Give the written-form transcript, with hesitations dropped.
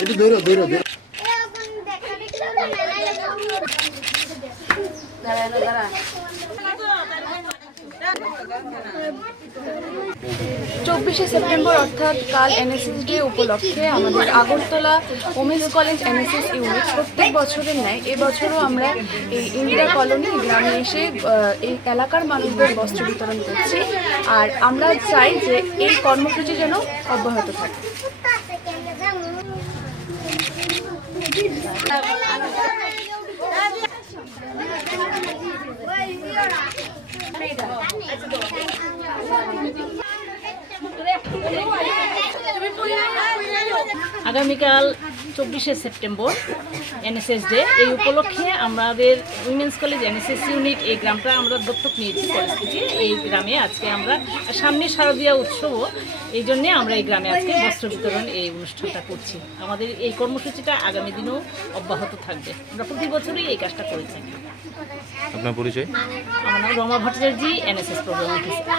একটু ধরো ধরো ধরো। 24শে সেপ্টেম্বর অর্থাৎ কাল NSS ডে উপলক্ষে আমাদের Agartala women's college NSS unit প্রত্যেক বছরের ন্যায় এবছরও আমরা এই ইন্দিরা কলোনি গ্রামে এসে এই এলাকার মানুষদের বস্ত্র বিতরণ করছি। আর আমরা চাই যে এই কর্মসূচি যেন অব্যাহত থাকে। আগামীকাল 24শে সেপ্টেম্বর NSS ডে, এই উপলক্ষে আমাদের উইমেন্স কলেজ NSS ইউনিট এই গ্রামটা আমরা দত্তক নিয়েছি কলেজ থেকে। এই গ্রামে আজকে আমরা সামনে শারদীয়া উৎসবও, এই জন্যে আমরা এই গ্রামে আজকে বস্ত্র বিতরণ এই অনুষ্ঠানটা করছি। আমাদের এই কর্মসূচিটা আগামী দিনেও অব্যাহত থাকবে। আমরা প্রতি বছরই এই কাজটা করে থাকি। আপনার পরিচয়? আমার নাম Rama Bhattacharya, NSS programme officer.